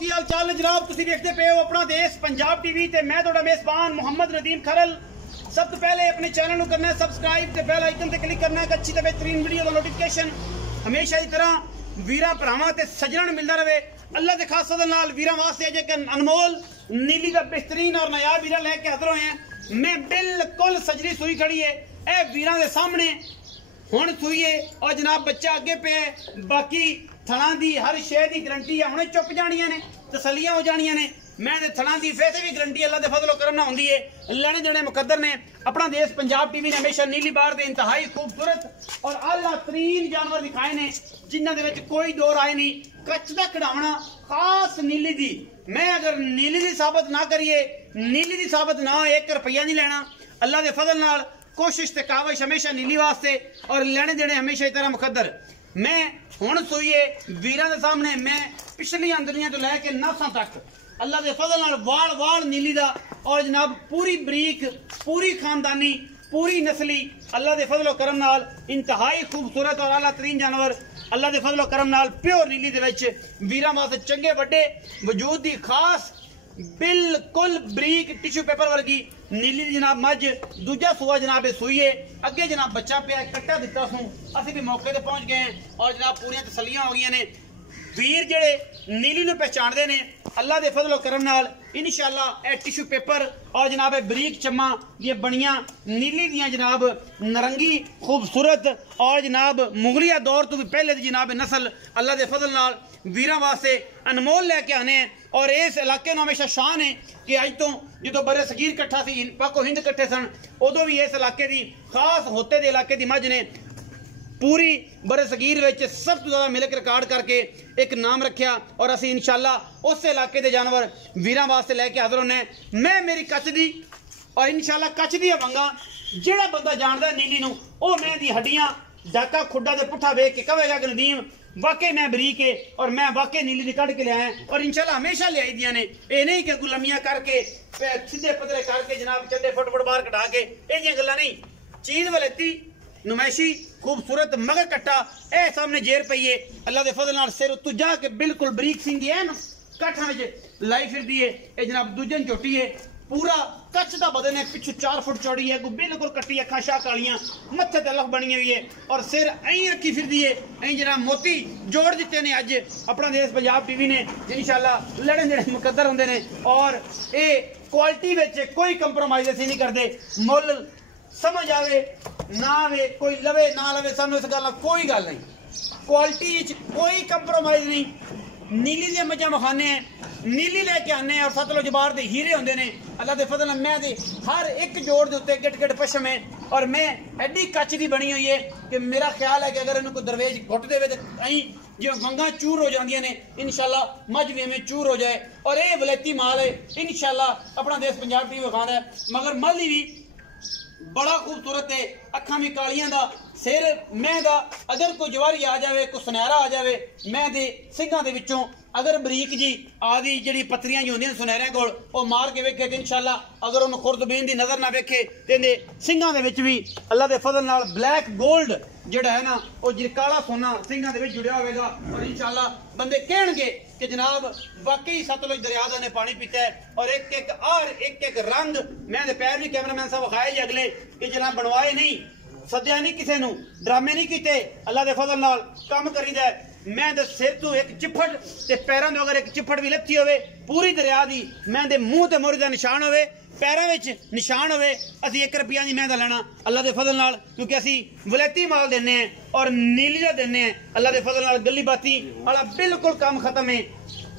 की हाल चाल है जनाब। तुसीं देखते पे हो अपना देश पंजाब टीवी ते मैं तुहाडा मेज़बान मोहम्मद नदीम खरल। सब तो पहले अपने चैनल को करना है सब्सक्राइब ते बेल आइकन ते क्लिक करना है कि अच्छी ते बेहतरीन वीडियो का नोटिफिकेशन हमेशा की तरह वीरां भरावां ते सज्जणां मिलता रहे। अल्लाह के खास फज़ल नाल वीरां वास्ते अज एक अनमोल नीली का बेहतरीन और नायाब वीरा लेके हाज़र होए हैं। मैं बिल्कुल सजरी सुई खड़ी है ए वीरां दे सामने हुण सुई है और जनाब बच्चा अगे पे है। बाकी थणा दी हर शे दी गारंटी है, हुणे चुप जानियां ने तसलियां हो जानियां ने। मैं ते थणा दी फिर भी गारंटी अल्लाह दे फजलो करम ना होंदी है। लेने देने मुकद्दर ने। अपना देश पंजाब टीवी ने हमेशा नीली बार दे इंतहाई खूबसूरत और आला तरीन जानवर दिखाए ने जिन्हां दे विच कोई दो राय नहीं। कच्च दा खिडावना खास नीली दी। मैं अगर नीली दी साबित ना करिए, नीली दी साबित ना 1 रुपया नहीं लेना। अल्लाह दे फजल नाल कोशिश ते काविश हमेशा नीली वास्ते और लेने देने हमेशा इस तरह मुकद्दर। मैं हुण सोईए वीरां दे सामने मैं पिछली अंदरियां तो लैके नासां तक अल्लाह दे फजल नाल वाल वाल नीली दा और जनाब पूरी बरीक पूरी खानदानी पूरी नस्ली अल्लाह दे फजलो करम नाल इंतहाई खूबसूरत और आला तरीन जानवर अल्लाह दे फजलो करम नाल प्योर नीली दे विच वीरां वास्ते चंगे वड्डे वजूद दी खास बिल्कुल बरीक टिश्यू पेपर वर्गी नीली जनाब मज। दूजा सुआ जनाब सुईए अगे जनाब बच्चा पे कट्टा दिता सूं असीं भी मौके ते पहुंच गए और जनाब पूरी तसलियां हो गई ने। वीर जेड़े नीली नूं पहचानदे ने अल्लाह दे फजलो करम नाल इंशाअल्लाह ए टिश्यू पेपर और जनाब बरीक चम्मा ये बनियां नीली दियां जनाब नरंगी खूबसूरत और जनाब मुगलिया दौर तो भी पहले दी जनाब नस्ल अल्लाह दे फजल नाल वीरां वास्ते अनमोल लेके आने हैं। और इस इलाके में हमेशा शान है कि अज तो जो बरे सगीर कट्ठा सी पाको हिंद कट्ठे सन उदों भी इस इलाके की खास होते दे इलाके की मझ ने पूरी बरे सगीर में सब तो ज़्यादा मिलक रिकॉर्ड करके एक नाम रखा और असी इंशाअल्लाह उस इलाके के जानवर वीरां वास्ते लैके हाजिर होने। मैं मेरी कच्च दी और इंशाअल्लाह कच्च दी हवांगा जिहड़ा बंदा जानदा नीली नूं ओ मैं दी हड्डियां डाका खुड्डा दे पुट्ठा वेख के कहेगा कि नदीम वाकई मैं बरीक है और मैं वाकई नीली दी कढ़ के लिया है और इंशाल्लाह हमेशा लियाई दियां ने। ये नहीं कि गुलामियां करके सीधे पतरे करके जनाब चंदे फुट बाहर कटा के ये गल्लां नहीं। चीज वलेती नुमैशी खूबसूरत मगर कट्टा ए सामने जेर पई है अल्लाह दे फजल नाल सिर उत्तों जा के बिल्कुल बरीक सिंह है ना कट्ठा विच लाई फिरदी है। ये जनाब दूजन चोटी है पूरा कच्च दा बदन है पिछू 4 फुट चौड़ी है बिल्कुल कट्टी अखा शाह कालियां मत्थे ते लख बनी हुई है और सिर ऐं रखी फिरदी है ऐं जनाब मोती जोड़ दिते ने। अज अपना देश पंजाब टीवी ने इंशाअल्लाह लड़े जेड़े मुकद्दर होंदे ने और ये क्वालिटी विच कोई कंप्रोमाइज असीं नहीं करदे। मुल समझ आवे ना आवे कोई लवे ना लवे सानू इस गल कोई गल नहीं, क्वालिटी कोई कंप्रोमाइज नहीं। नीली दी मजा मखाने हैं नीली लेके आने और सतलुज बार दे हीरे होंदे ने अल्लाह दे फजल मैं दे हर एक जोड़ दे उत्ते गिट गिट पशम है और मैं एडी कच्च दी बनी हुई है कि मेरा ख्याल है कि अगर इन्हू कोई दरवेज घुट देवे तो अं जो वंगा चूर हो जांदियां ने इंशाअल्लाह मज भी में चूर हो जाए और ये वलैती माल है इंशाअल्लाह अपना देश पंजाब टीवी विखांदा है। मगर माली भी बड़ा खूबसूरत है अखा भी कालियां दा सिर मैं दा अगर कोई जवारी आ जाए कोई सुनहरा आ जाए मैं दे सिंघां दे विचों अगर बरीक जी आदि जी पत्रियां जी होंदियां सुनहरियां कोल ओ मार के वेखे तो इंशाअल्लाह अगर उन्होंने खुरदबीन की नजर ना वेखे तो सिंघां दे विच भी अल्लाह दे फजल नाल ब्लैक गोल्ड जिहड़ा है ना वो काला सोना सिंघां दे विच जुड़िया होवेगा और इंशाअल्लाह बंदे कहणगे कि जनाब वाकई सतलुज दरिया दा ने पानी पीता है और एक एक रंग मैं दे पैर भी कैमरामैन साहब विखाए जी अगले कि जनाब बनवाए नहीं सद्या नहीं किसी नूं ड्रामे नहीं कीते अल्लाह दे फजल नाल काम करीदा है। मैं दे सिर तो एक चिफड़ ते पैरों दे अगर एक चिफड़ भी लथी होवे पूरी दरिया दी मैं दे मुंह ते मोहरी दा निशान होवे पैरों विच निशान होवे असीं 1 रुपया नहीं मैं दा लेना अल्लाह दे फजल नाल क्योंकि असीं वलैती माल देने हैं और नीली दा देने हैं अल्लाह दे फजल नाल गली बाती वाला बिल्कुल काम खत्म है।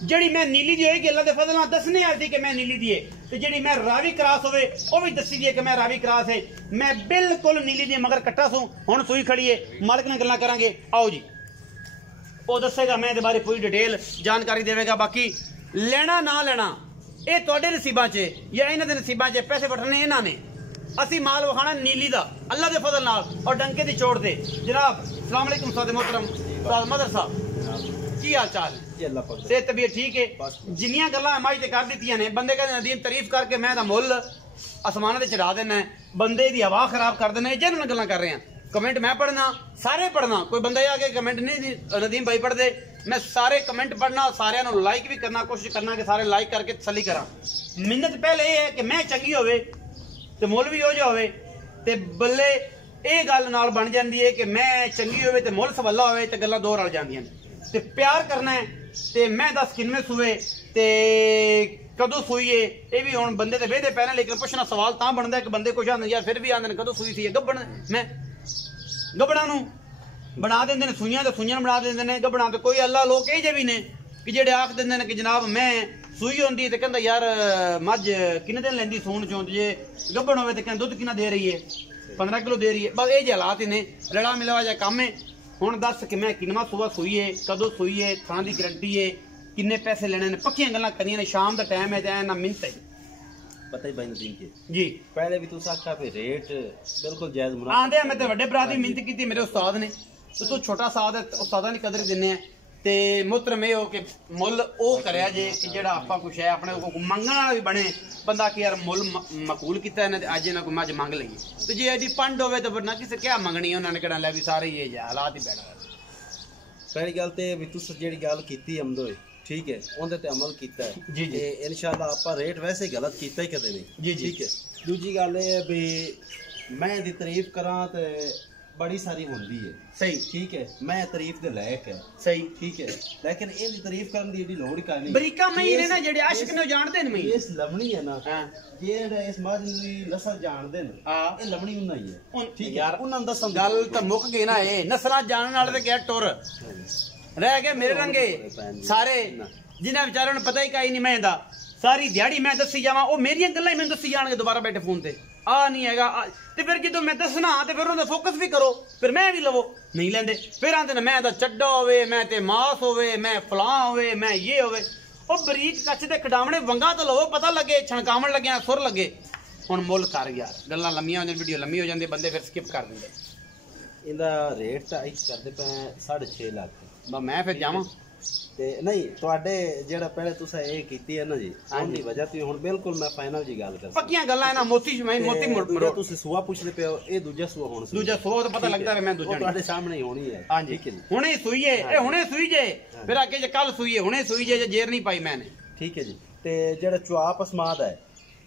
जिहड़ी मैं नीली दी होएगी अल्लाह दे फजल नाल दसने आती कि मैं नीली दी है तो जिहड़ी मैं रावी क्रास होवे वो भी दसी दी कि मैं रावी क्रास है। मैं बिल्कुल नीली दी मगर कट्टा सूं हुण सूई खड़ी है मालिक नाल गल्लां करांगे आओ जी वो दसेगा मैं इहदे बारे पूरी डिटेल जानकारी देवेगा। बाकी लेना ना लेना ये तुहाडे नसीबां च या इन्हां दे नसीबां च पैसे वठने इन्हां ने असी माल विखाना नीली दा अल्लाह दे फजल नाल और डंके दी चोट दे। जनाब अस्सलाम वालेकुम सादे मोहतरम उस्ताद मदर साहब की हाल चाल से तबीयत ठीक है जिन्नियां गल्लां मज ते कर दित्तियां ने बंदे कहंदे नदीम तारीफ करके मैं दा मुल आसमानां ते चढ़ा देना है बंदे दी हवा खराब कर देना है जिन्हां गल्लां कर रहे हैं कमेंट मैं पढ़ना, सारे पढ़ना। कोई बंदा आके कमेंट नहीं नदीम भाई पढ़ दे, मैं सारे कमेंट पढ़ना, सारे लाइक भी करना, कोशिश करना कि सारे लाइक करके तसली करा। मिन्नत पहले ये है कि मैं चंगी होवे ते मुल भी हो जावे ते बल्ले ये गल नाल बन जाती है कि मैं चंगी होवे ते मुल सवला होवे ते गल्लां दो रल जांदियां ने। ते प्यार करना है ते मैं दस किनमें सूए ते कदों सूई है, ये भी हुण बंदे ते वेहदे पैने, लेकिन पुछना सवाल तां बनदा है कि बंदे कुछ आंदे यार फिर भी आंदे कदों सूई सी गब्बण। मैं गब्बड़ां नूं बना देंदे ने सूइयां ते सूइयां बना देंदे ने गब्बड़ां ते कोई अल्लाह लोग ये जे भी ने कि जेड़े आख देंदे ने कि जनाब मैं सूई होंदी ते कहंदा यार मझ किन्ने दिन लैंदी सूण चों, जे गब्बड़ होवे ते कहंदा दुध किन्ना दे रही है, 15 किलो दे रही है। बस ये जे हालात ही ने, लड़ा मिलवा जा काम है। हुण दस कि मैं किन्नवा सुबह सूई है, कदों सूई है, थां दी गारंटी है, किन्ने पैसे लेने ने, पक्कियां गल्लां करियां ने। शाम दा टाइम है ते ना मिन्नत है। पता ही भाई नदीम के जी पहले भी तुस आखा पे रेट बिल्कुल जायज मुनासिब आंदे मैं ते वड्डे भरा दी मिन्नत कीती, मेरे उस्ताद ने ते तू छोटा उस्ताद है, उस्तादां दी कदर दिन्ने ते मोहतरम ये हो कि मुल ओ करया जे कि जेड़ा आपां कुछ है अपने को मंगण वाला भी बने बंदा कि यार मुल मकबूल कीता है अज इन्हां को मझ मंग लईए। ते जे एडी पंड होवे तो फिर ना किसे क्या मंगनी, उन्होंने कहना लै भी सारे ये हालात ही बैठा। पहली गल ते भी तुस जेड़ी गल कीती अमदोए ठीक है उनदे ते अमल कीता है जी जी इंशाल्लाह आपा रेट वैसे गलत कीता ही कदे नहीं जी ठीक है। दूजी गल है भी मैं दी तारीफ करा ते बड़ी सारी होंदी है सही ठीक है, मैं तारीफ दे लायक है सही ठीक है, लेकिन इनदी तारीफ करन दी एडी लोड़ का नहीं। बरीका मई ने ना जेड़े आशिक ने जानदे ने मई इस लवणी है ना हां जेड़ा इस मज दी नस्ल जानदे ने हां ये लवणी उन्ना ही है ठीक यार है। उन्ना दसन गल तो मुक गई ना, ये नस्लां जानन वाले ते गया टुर रह गए मेरे रंगे सारे जिन्हें बेचारे ने पता ही कहीं नहीं। मैं सारी दिहाड़ी मैं दसी जावा, वो मेरी गल्लां ही मैनूं दसी जाणगे दोबारा बैठे फोन ते आ नहीं हैगा ते फिर जो मैं दसना ते फिर उन्हें फोकस भी करो, फिर मैं भी लवो नहीं लेंदे। फिर आंदे ने मैं तो चड्डा होवे, मैं ते मास होवे, मैं फलां होवे, मैं ये होवे। ओ बरीक कच्च दे खडावणे वंगा तो लवो पता लगे छणकावण लगे सुर लगे। हुण मुल कर यार गल्लां लम्मियां हो जांदी, वीडियो लम्मी हो जांदी, बंदे फिर स्किप कर दिंदे। इंदा रेट तो आई करदे पे 6.5 लाख मैं फिर जावां ते नहीं तुहाडे जेड़ा पहले तुसा ये कीती है ना जी उनदी वजह ते हुण बिल्कुल मैं फाइनल जी गल कर पक्कियां गल्लां है ना मोती मोती मरो तुसी सुआ पूछदे पे हो ए दूजा सुआ होण दूजा सुआ तो पता लगदा है मैं दूजा तुहाडे सामने ही होनी है हां जी हुणे सुई है ए हुणे सुई जे फिर आगे जे कल सुई है हुणे सुई जे जेर नहीं पाई मैंने ठीक है जी। ते जेड़ा चुआ पसमाद है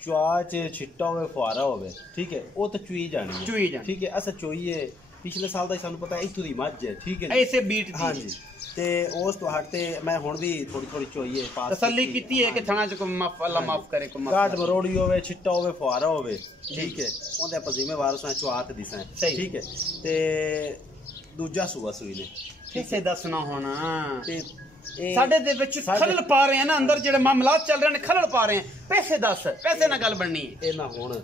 चुआ च छिट्टा होवे फुआरा होवे ठीक है ओ तो चुई जानी ठीक है अस चोईए पिछले साल दा सानू पता है इथों दी मझ है ठीक है ऐसे बीट दी हां जी ते उस तो हटते मैं हुण भी थोड़ी थोड़ी चोईए पास तसल्ली कीती है कि थणा च को माफ अल्लाह माफ करे को गाड मरोड़ी होवे छिट्टा होवे फुआरा होवे ठीक है ओंदे आप जिम्मेवार सा चुआत दिसा ठीक है। ते दूजा सुआ सुई ने किसे दसना होना ते साडे दे विच खलल पा रहे हैं ना अंदर जेड़े मामलात चल रहे हैं खलल पा रहे हैं। पैसे दस पैसे ना गल बननी है ए ना हुण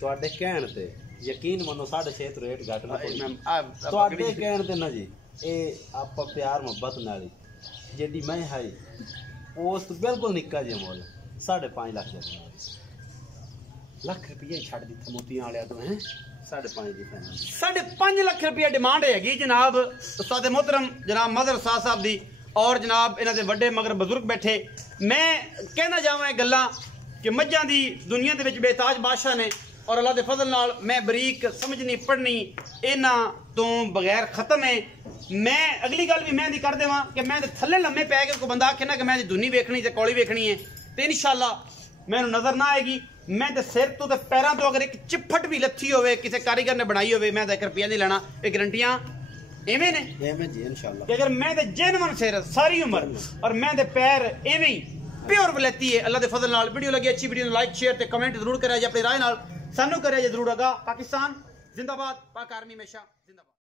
तुहाडे कहण ते यकीन मनो 6.5 तो रेट घट ना कोई तुहाडे कहण ते ना जी ए आपा प्यार मोहब्बत नाल जेडी मैं हाई उस तो बिल्कुल निक्का जिहा मोल 5.5 लाख दा लाख रुपये छड़ दित्ते मोतियां वाले तो हैं 5.5 दी फाइनल 5.5 लाख रुपया डिमांड हैगी जनाब उस्ताद मोहतरम जनाब मदर साहब दी और जनाब इन्हां दे वड्डे मगर बुजुर्ग बैठे। मैं कहना जावां गल्लां कि मज्जां दी दुनिया दे विच बेताज बादशाह ने और अल्लाह दे फजल नाल मैं बरीक समझनी पढ़नी इन्हां तो बगैर खत्म है। मैं अगली गल भी मैं दी कर देवां कि मैं थल्ले लम्मे पै के कोई बंदा आखे ना कि मैं दुनी वेखनी ते कौली वेखनी है ते इंशाअल्लाह मैनूं नजर ना आएगी। मैं ते सिर तो पैरों तो अगर एक चिपट भी लथी होवे किसी कारीगर ने बनाई होवे मैं 1 रुपया नहीं लेना। ये गारंटियां एवें ने एवें जी इंशाअल्लाह कि अगर मैं ते जेनवन सिर सारी उम्र और मैं ते पैर एवें ही प्योर वलैती है अल्लाह दे फजल नाल। वीडियो लगी अच्छी वीडियो लाइक शेयर ते कमेंट जरूर करें अपनी राय नाल सानू करें जरूर। आगा पाकिस्तान जिंदाबाद, पाक आर्मी हमेशा जिंदाबाद।